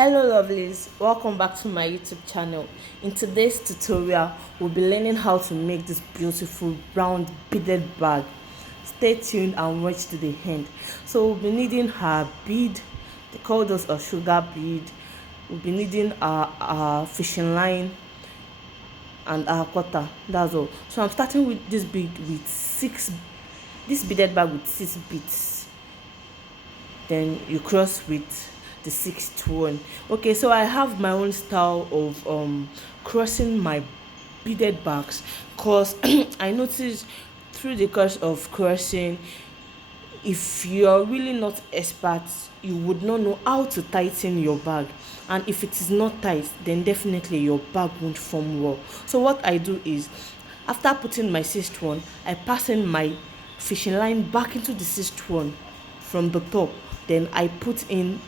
Hello lovelies, welcome back to my YouTube channel. In today's tutorial, we'll be learning how to make this beautiful round beaded bag. Stay tuned and watch to the end. So we'll be needing our bead, they call those a sugar bead. We'll be needing our fishing line and our cutter, that's all. So I'm starting with this bead with this beaded bag with 6 beads. Then you cross with the 6th one. Okay, so I have my own style of crossing my beaded bags, because I noticed through the course of crossing, if you're really not expert, you would not know how to tighten your bag, and if it is not tight, then definitely your bag won't form well. So what I do is, after putting my 6th one, I pass in my fishing line back into the 6th one from the top, then I put in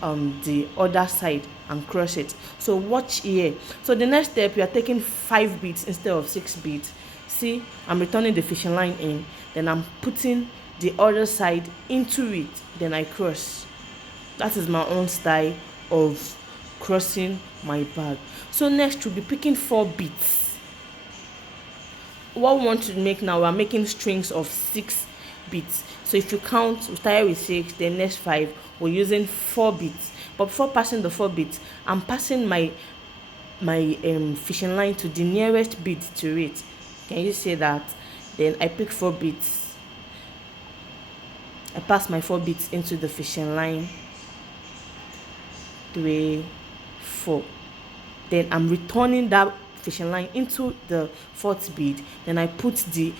the other side and cross it. So watch here. So the next step, you are taking 5 beads instead of 6 beads. See, I'm returning the fishing line in, then I'm putting the other side into it, then I cross. That is my own style of crossing my bag. So next we'll be picking 4 beads. What we want to make now, we're making strings of 6 beads. So if you count, we start with 6, then next 5, we're using 4 beads. But before passing the 4 beads, I'm passing my fishing line to the nearest bead to it. Can you see that? Then I pick 4 beads. I pass my 4 beads into the fishing line. 3, 4. Then I'm returning that fishing line into the 4th bead. Then I put the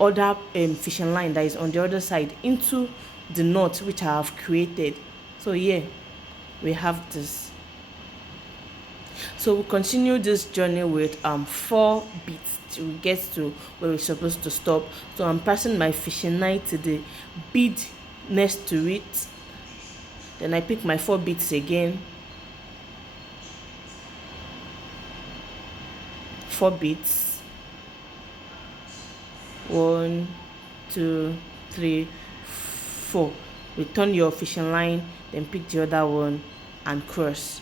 other fishing line that is on the other side into the knot which I have created. So yeah, we have this. So we'll continue this journey with 4 beads till we get to where we're supposed to stop. So I'm passing my fishing line to the bead next to it. Then I pick my 4 beads again. 4 beads. 1, 2, 3, 4. Return your fishing line, then pick the other one and cross.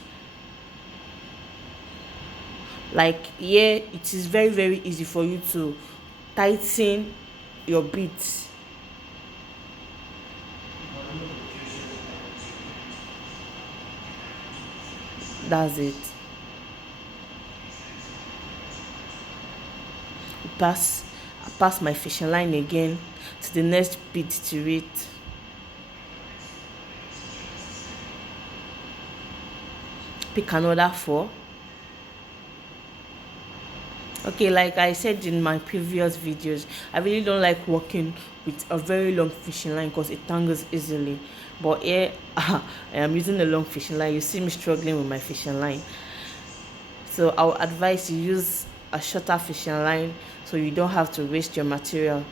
Like here, it is very easy for you to tighten your beads. That's it. I pass my fishing line again to the next bead to it. Pick another 4. Okay, like I said in my previous videos, I really don't like working with a very long fishing line because it tangles easily. But here I am using a long fishing line. You see me struggling with my fishing line, so I would advise you use a shorter fishing line so you don't have to waste your material.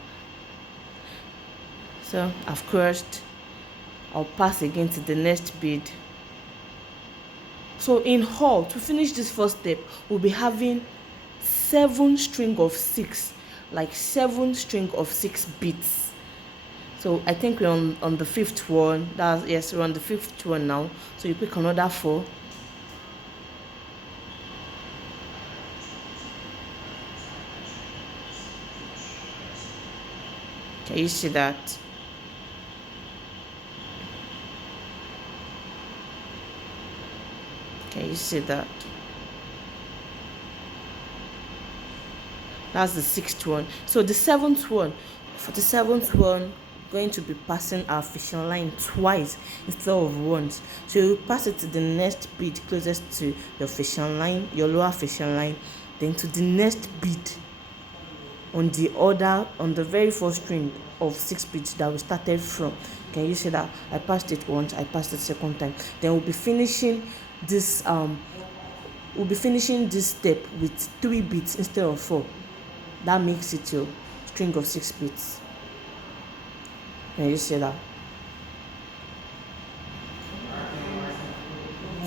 So I've crossed. I'll pass again to the next bead. So in all, to finish this first step, we'll be having 7 string of 6, like 7 string of 6 beads. So I think we're on the 5th one. Yes, we're on the 5th one now. So you pick another 4. Can you see that? Can you see that? That's the 6th one. So the 7th one, for the 7th one, going to be passing our fishing line twice instead of once. So you pass it to the next bead closest to your fishing line, your lower fishing line, then to the next bead on the very first string of 6 beads that we started from. Can you see that? I passed it once, I passed it second time. Then we'll be finishing this step with 3 beads instead of 4. That makes it your string of 6 beads. Can you see that?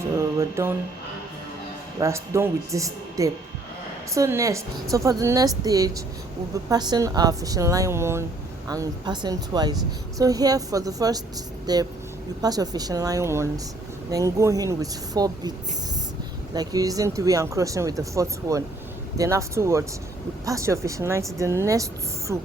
So we're done with this step. So for the next stage, we'll be passing our fishing line 1 and passing twice. So here for the first step, you pass your fishing line once, then go in with 4 beads, like you're using 3 and crossing with the 4th one. Then afterwards you pass your fishing line to the next 2,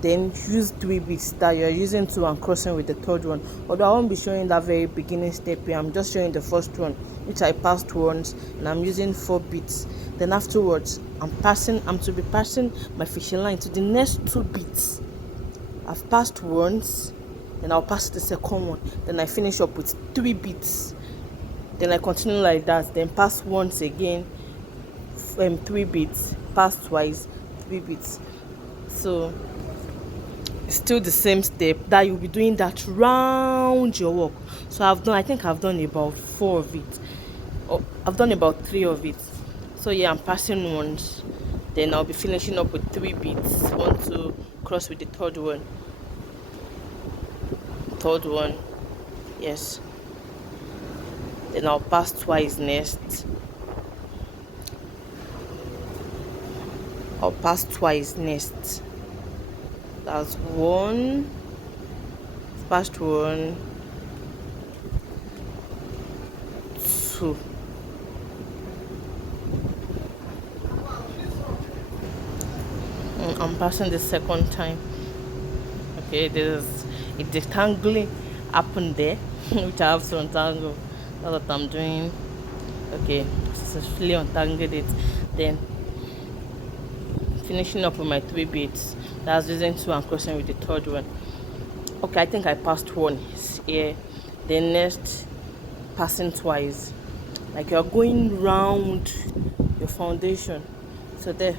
then use 3 beads that you're using 2 and crossing with the 3rd one. Although I won't be showing that very beginning step here, I'm just showing the first one, which I passed once, and I'm using 4 beads. Then afterwards I'm to be passing my fishing line to the next 2 beads. I've passed once, then I'll pass the second one, then I finish up with 3 beads, then I continue like that, then pass once again, 3 beads, pass twice, 3 beads. So it's still the same step that you'll be doing that round your work. So I think I've done about 4 of it, or I've done about 3 of it. So yeah, I'm passing once, then I'll be finishing up with 3 beads, 1 to cross with the 3rd one, yes, then I'll pass twice next. That's 1, past 1, 2. I'm passing the second time. Okay, there's a detangling happen there, which I have to untangle. That's what I'm doing. Okay, successfully untangled it. Then finishing up with my 3 beads. That's using 2 and crossing with the 3rd one. Okay, I think I passed 1 here. Then next, passing twice, like you're going round your foundation. So there.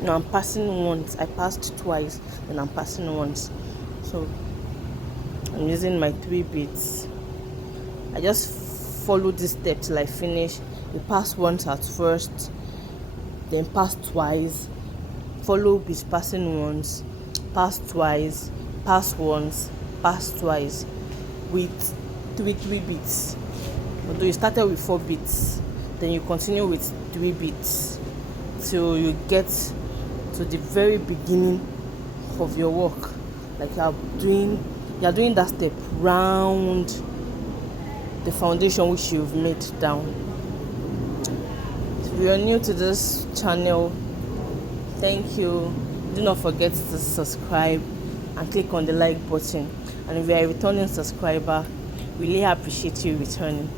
No, I'm passing once. I passed twice, then I'm passing once. So I'm using my 3 beads. I just follow this step till I finish. You pass once at first, then pass twice, follow with passing once, pass twice, pass once, pass twice, with 3 beads. Although you started with 4 beads, then you continue with 3 beads till you get to the very beginning of your work, like you're doing that step round the foundation which you've made down. If you're new to this channel, thank you. Do not forget to subscribe and click on the like button. And if you're a returning subscriber, really appreciate you returning.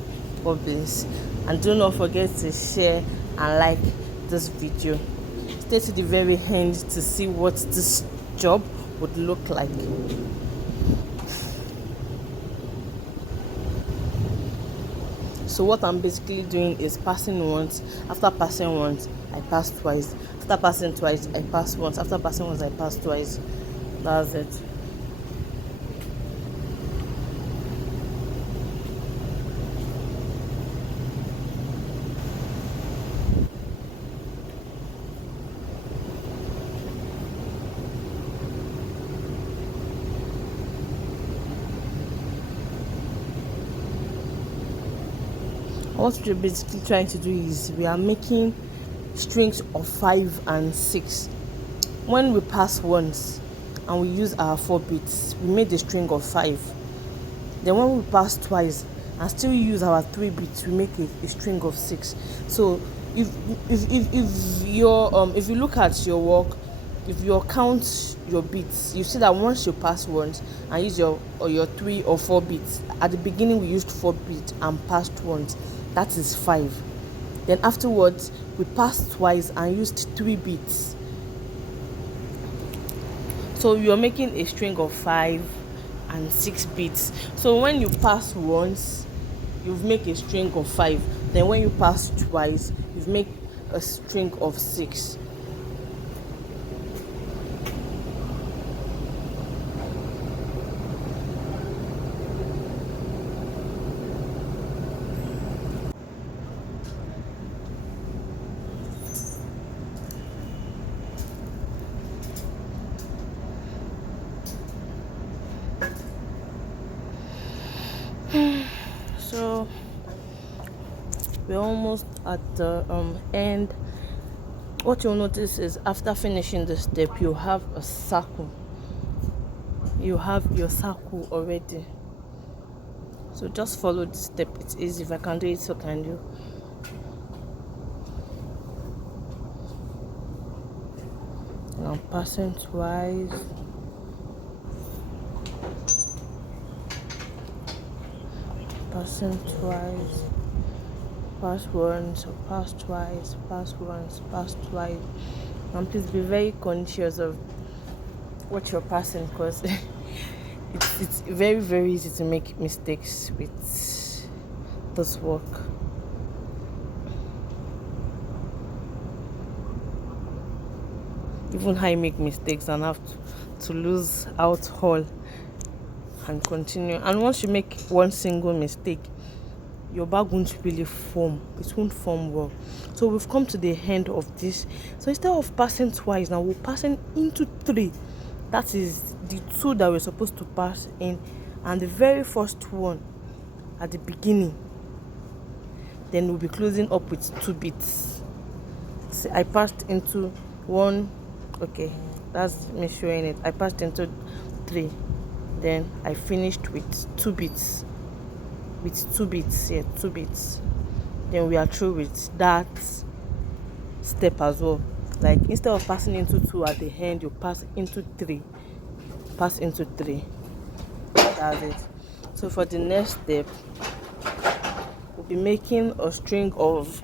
God bless. And do not forget to share and like this video. Stay to the very end to see what this job would look like. So what I'm basically doing is passing once. After passing once, I pass twice. After passing twice, I pass once. After passing once, I pass twice. That's it. What we're basically trying to do is we are making strings of 5 and 6. When we pass once and we use our 4 beads, we made a string of 5. Then when we pass twice and still use our 3 beads, we make a string of 6. So if you look at your work, if you count your beads, you see that once you pass once and use your 3 or 4 beads, at the beginning we used 4 beads and passed once, that is 5. Then afterwards we passed twice and used 3 beads. So you're making a string of 5 and 6 beads. So when you pass once, you've make a string of 5. Then when you pass twice, you've make a string of 6. So we're almost at the end. What you'll notice is after finishing the step, you have a circle. you have your circle already. So just follow the step. It's easy. If I can do it, so can you. And I'm passing twice. Passing twice. Pass once, pass twice, pass once, pass twice. And please be very conscious of what you're passing, because it's very, very easy to make mistakes with this work. Even I make mistakes and have to lose out all and continue. And once you make one single mistake, your bag won't really form. It won't form well. So we've come to the end of this. So instead of passing twice, now we're passing into 3. That is the 2 that we're supposed to pass in, and the very first one at the beginning. Then we'll be closing up with 2 beads. See, I passed into 1. Okay, that's me showing it. I passed into 3. Then I finished with 2 beads. With 2 beads, yeah, 2 beads. Then we are through with that step as well. Like, instead of passing into 2 at the end, you pass into 3. Pass into 3. That's it. So for the next step, we'll be making a string of,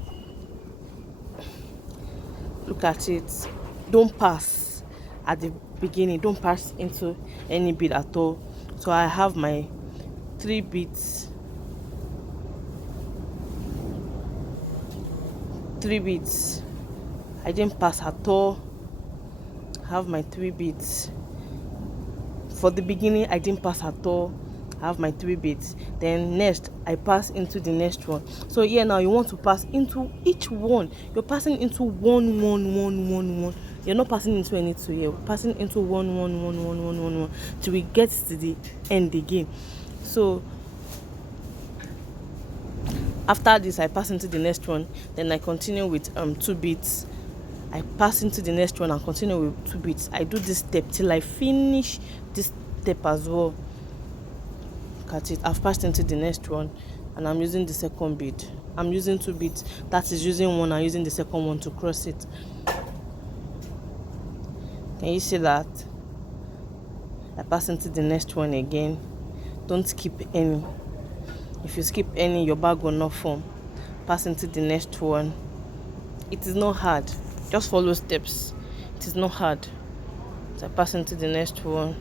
look at it, don't pass at the beginning, don't pass into any bead at all. So I have my 3 beads, 3 beads. I didn't pass at all. I have my 3 beads. For the beginning, I didn't pass at all. I have my 3 beads. Then next, I pass into the next one. So here now, you want to pass into each one. You're passing into 1, 1, 1, 1, 1. You're not passing into any 2 here. You're passing into 1, 1, 1, 1, 1, 1, 1 till we get to the end again. So after this, I pass into the next one. Then I continue with 2 beads. I pass into the next one and continue with 2 beads. I do this step till I finish this step as well. Look at it. I've passed into the next one and I'm using the second bead. I'm using 2 beads. That is using one and using the second one to cross it. Can you see that? I pass into the next one again. Don't skip any. If you skip any, your bag will not form. Pass into the next one. It is not hard. Just follow steps. It is not hard. So I pass into the next one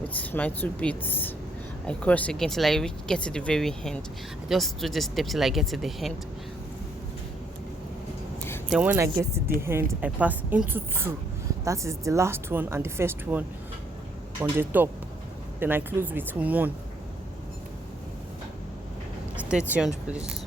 with my 2 beads. I cross again till I get to the very end. I just do this step till I get to the end. Then when I get to the end, I pass into 2. That is the last one and the first one on the top. Then I close with 1. Stay tuned, please.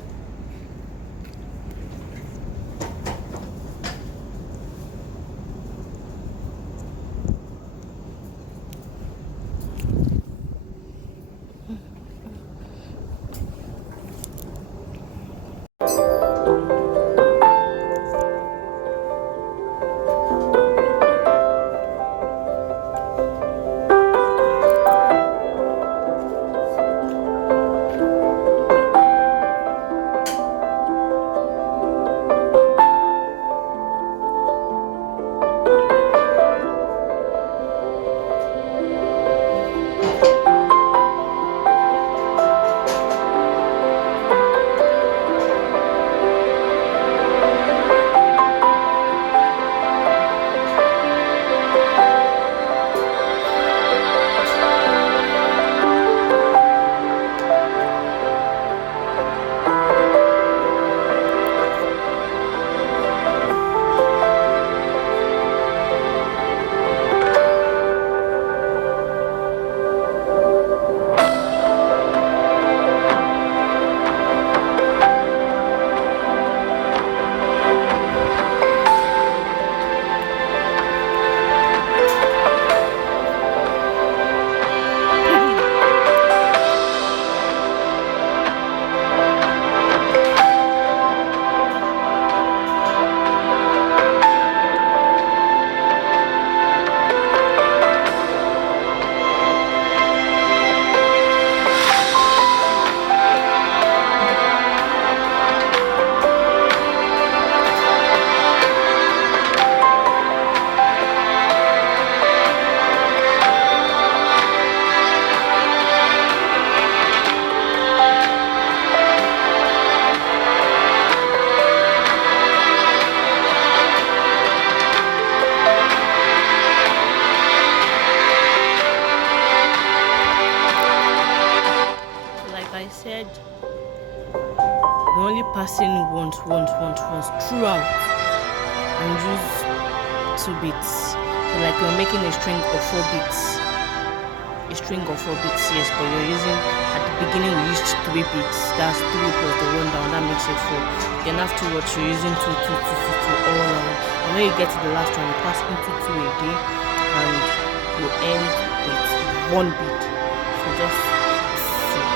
I said we're only passing once throughout and use 2 beats. So like we're making a string of 4 beats. A string of 4 beats, yes, but you're using at the beginning we used 3 beats. That's 3 plus the one down, that makes it 4. Then afterwards you're using 2 all around. And when you get to the last one, you pass into 2 again and you end with 1 beat. So just see.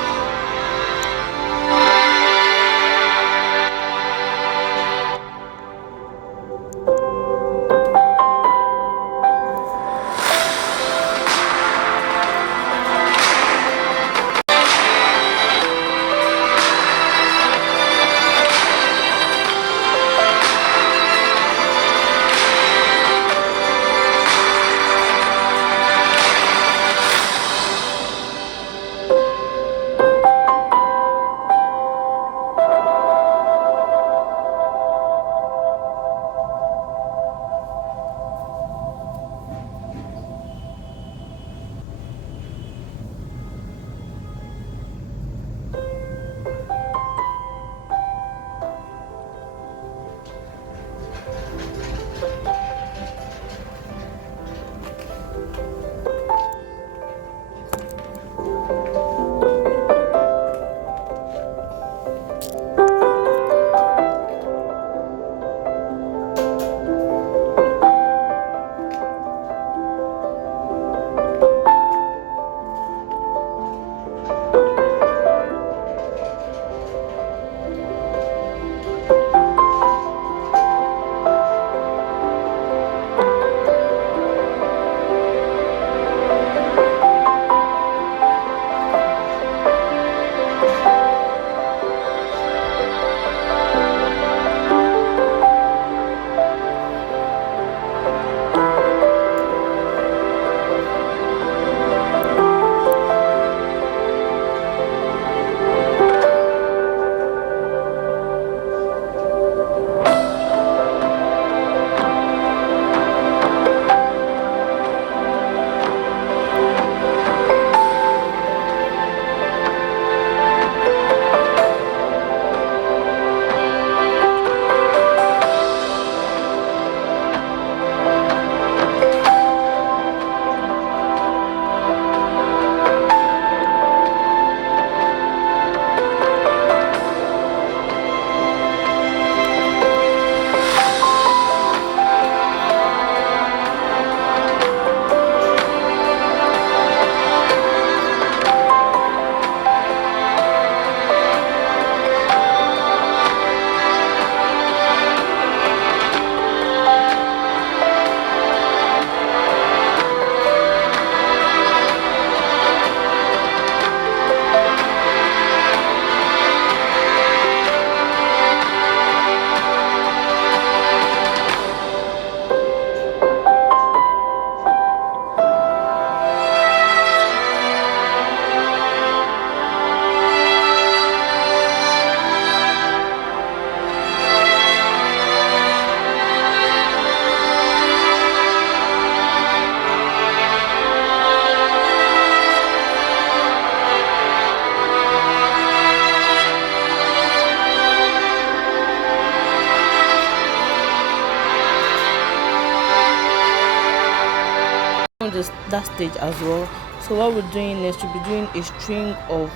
That stage as well. So what we're doing next, we'll be doing a string of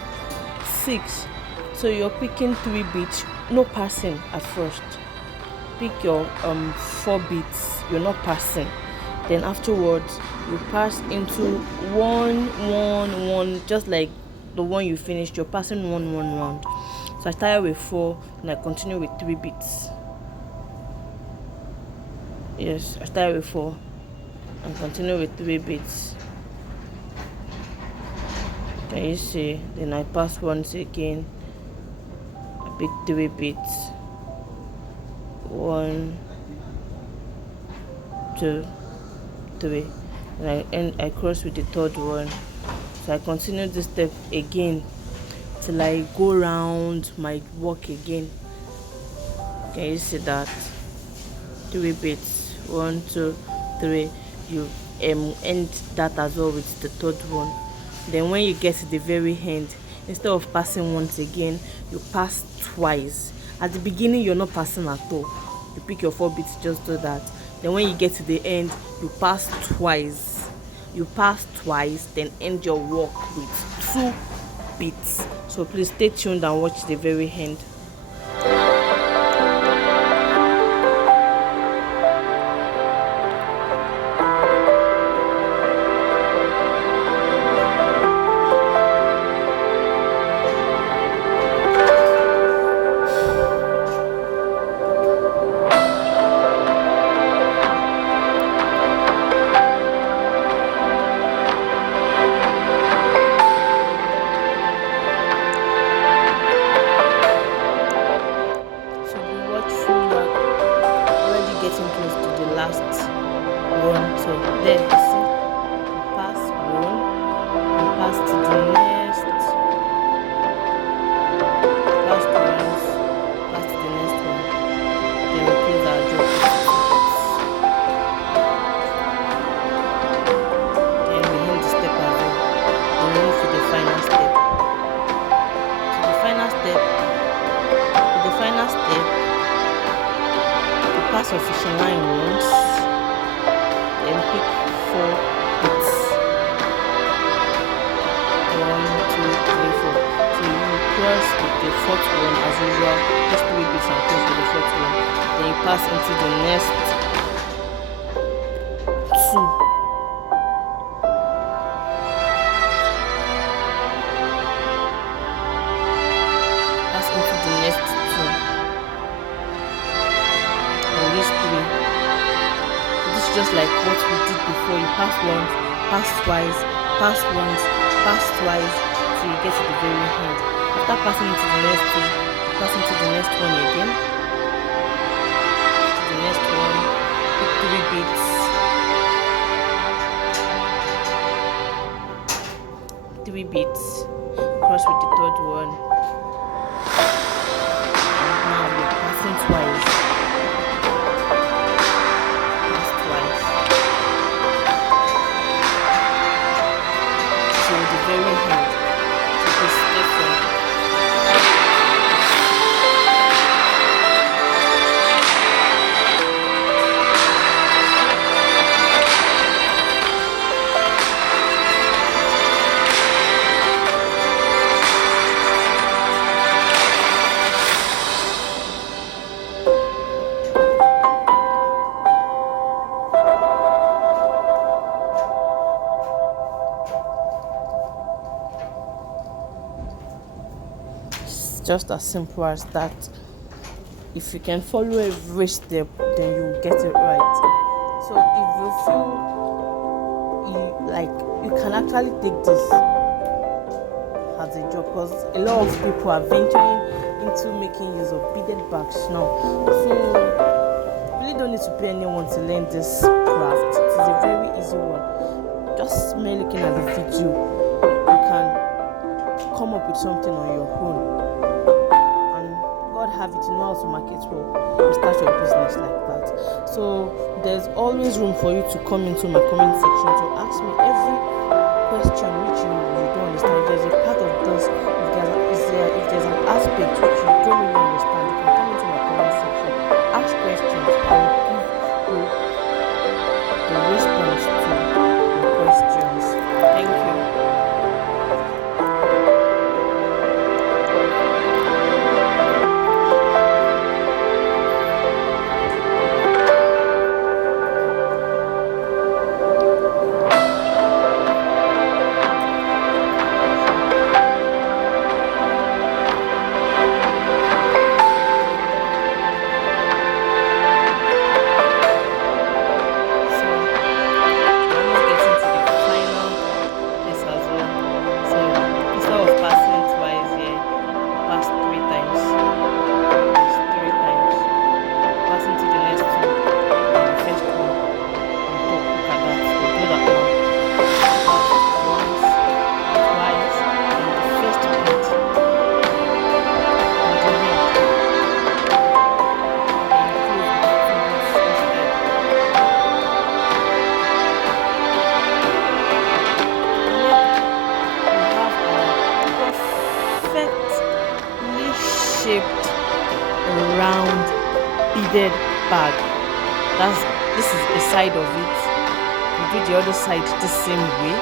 6. So you're picking 3 beats, no passing at first. Pick your 4 beats, you're not passing. Then afterwards you pass into 1 just like the one you finished. You're passing 1 round. So I start with 4 and I continue with 3 beats. Yes, I start with 4 and continue with 3 beats. Can you see? Then I pass once again. I pick 3 beats. 1, 2, 3. And I cross with the 3rd one. So I continue this step again till I go round my work again. Can you see that? 3 beats. 1, 2, 3. You end that as well with the 3rd one. Then when you get to the very end, Instead of passing once again, you pass twice. At the beginning, you're not passing at all. You pick your 4 beats, just do that. Then when you get to the end, you pass twice. You pass twice, then end your work with 2 beats. So please stay tuned and watch the very end. So we watch full work, already getting close to the last one. So there you see, we pass one, we pass to the next, pass to once, pass to the next one. Then we close our job. Then we end the step as well. Then we move to the final step. So the final step, with the final step, you pass your fishing line once, then pick 4 beats. 1, 2, 3, 4. So you cross with the 4th one as usual, just 3 beats and cross with the 4th one. Then you pass into the next 2. Pass into the next 2. And these 3. So this is just like what we did before. You pass once, pass twice, pass once, pass twice, till you get to the very end. After passing into the next 2, pass into the next one again. To the next one, pick 3 beats. 3 beats. Cross with the 3rd one. And now you're passing twice. Pass twice. To the very end. So it's different. Just as simple as that. If you can follow every step, then you will get it right. So if you feel you can actually take this as a job, because a lot of people are venturing into making use of beaded bags now. So you really don't need to pay anyone to learn this craft. It is a very easy one. Just by looking at the video, you can come up with something on your own. Have it, you know how to market well, you start your business like that. So there's always room for you to come into my comment section to ask me every question which you don't understand. If there's a part of this, if there's an aspect which you don't really understand, you can come into my comment section, ask questions, I will give you the response to your questions. Thank you. shaped round beaded bag. This is a side of it. You do the other side the same way,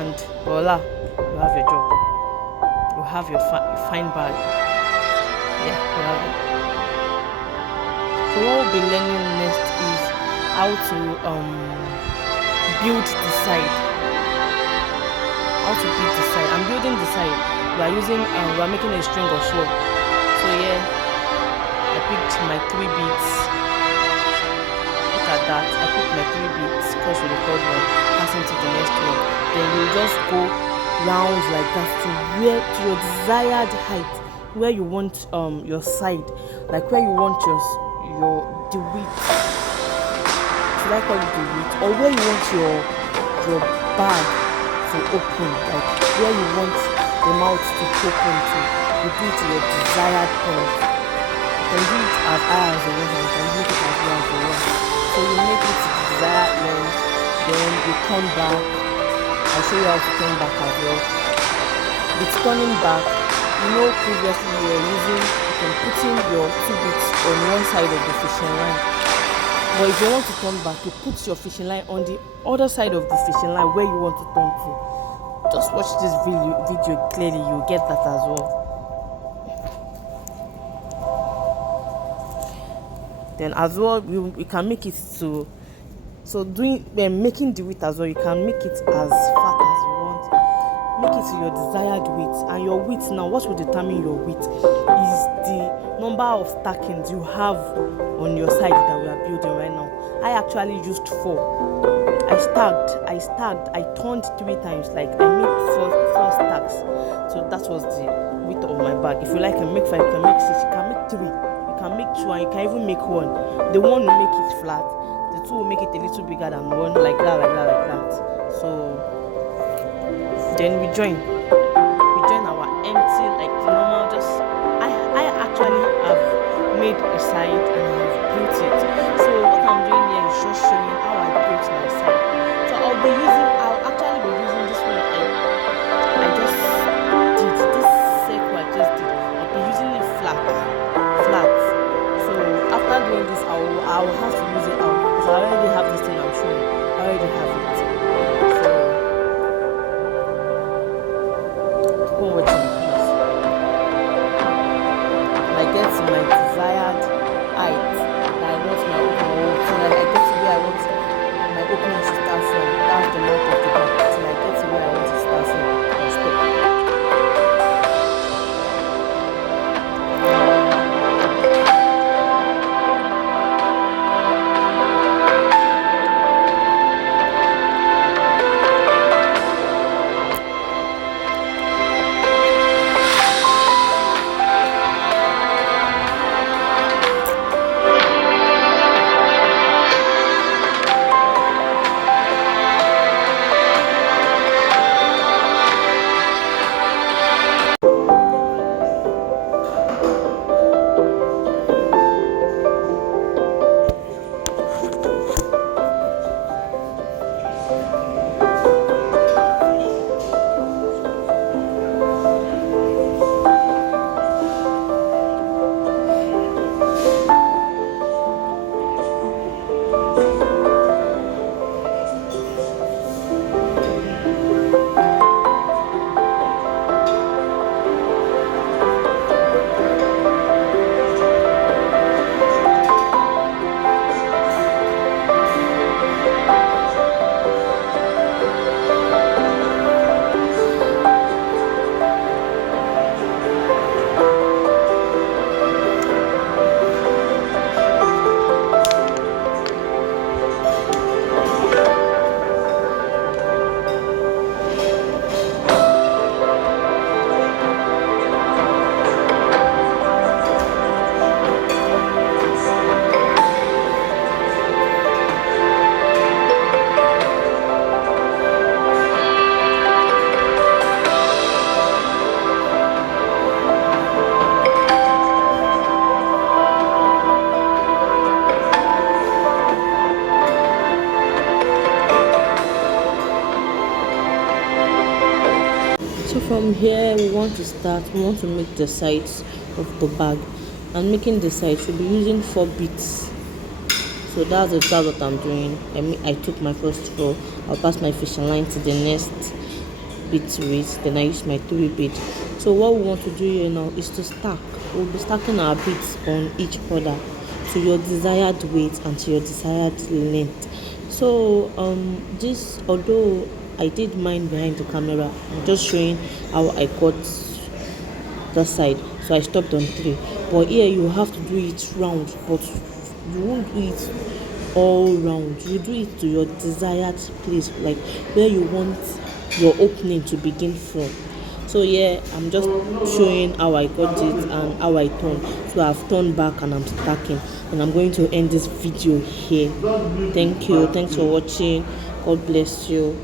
and voila, you have your job. You have your fine bag. Yeah, you have it. So what we'll be learning next is how to build the side. How to build the side. I'm building the side. We are making a string of 4. So yeah, I picked my 3 beads. Look at that. I picked my 3 beads, cross with the 3rd one, passing to the next one. Then you just go round like that to your desired height, where you want your side, like where you want the width. Should I call it the width? Or where you want your bag to open, like where you want the mouth to open to. You do it to your desired point. You can do it as high as you want, and you can make it as low as you want. So you make it to the desired length, then you turn back. I'll show you how to turn back as well. With turning back, previously you can put in your 2 beads on one side of the fishing line. But if you want to turn back, you put your fishing line on the other side of the fishing line where you want to turn to. Just watch this video clearly, you'll get that as well. Then as well, we can make it to, making the width as well, you can make it as fat as you want. Make it to your desired width. And your width now, what will determine your width is the number of stackings you have on your side that we are building right now. I actually used 4. I turned 3 times, like I made 4 stacks. So that was the width of my bag. If you like, you can make 5, you can make 6, you can make 3, you can make 2, and you can even make 1. The 1 will make it flat, the 2 will make it a little bigger than 1, like that. So then we join our empty, like the normal. I actually have made a side and I have built it. So what I'm doing here is just showing how I built my side. So I'll actually be using this one. I just did this circle. I'll be using it flat. So after doing this, I will have to use it out because I already have this thing I'm showing. I already have it. So go watch it. I get to my desired height that I want my opening hole. So that I get to where I want my opening to start from. That's the mouth of the bag. So I get to where I want to start from. I stop. So from here we want to make the sides of the bag. And making the side, should be using 4 beads. So that's what I'm doing. I took my first row. I'll pass my fishing line to the next bead width. Then I use my 3 bead. So what we want to do here now is to stack. We'll be stacking our beads on each other to your desired weight and to your desired length. So this, although I did mine behind the camera, I'm just showing how I got that side. So I stopped on 3. But here you have to do it round, but you won't do it all round. You do it to your desired place, like where you want your opening to begin from. So yeah, I'm just showing how I got it and how I turned. So I've turned back and I'm stacking, and I'm going to end this video here. Thank you. Thanks for watching. God bless you.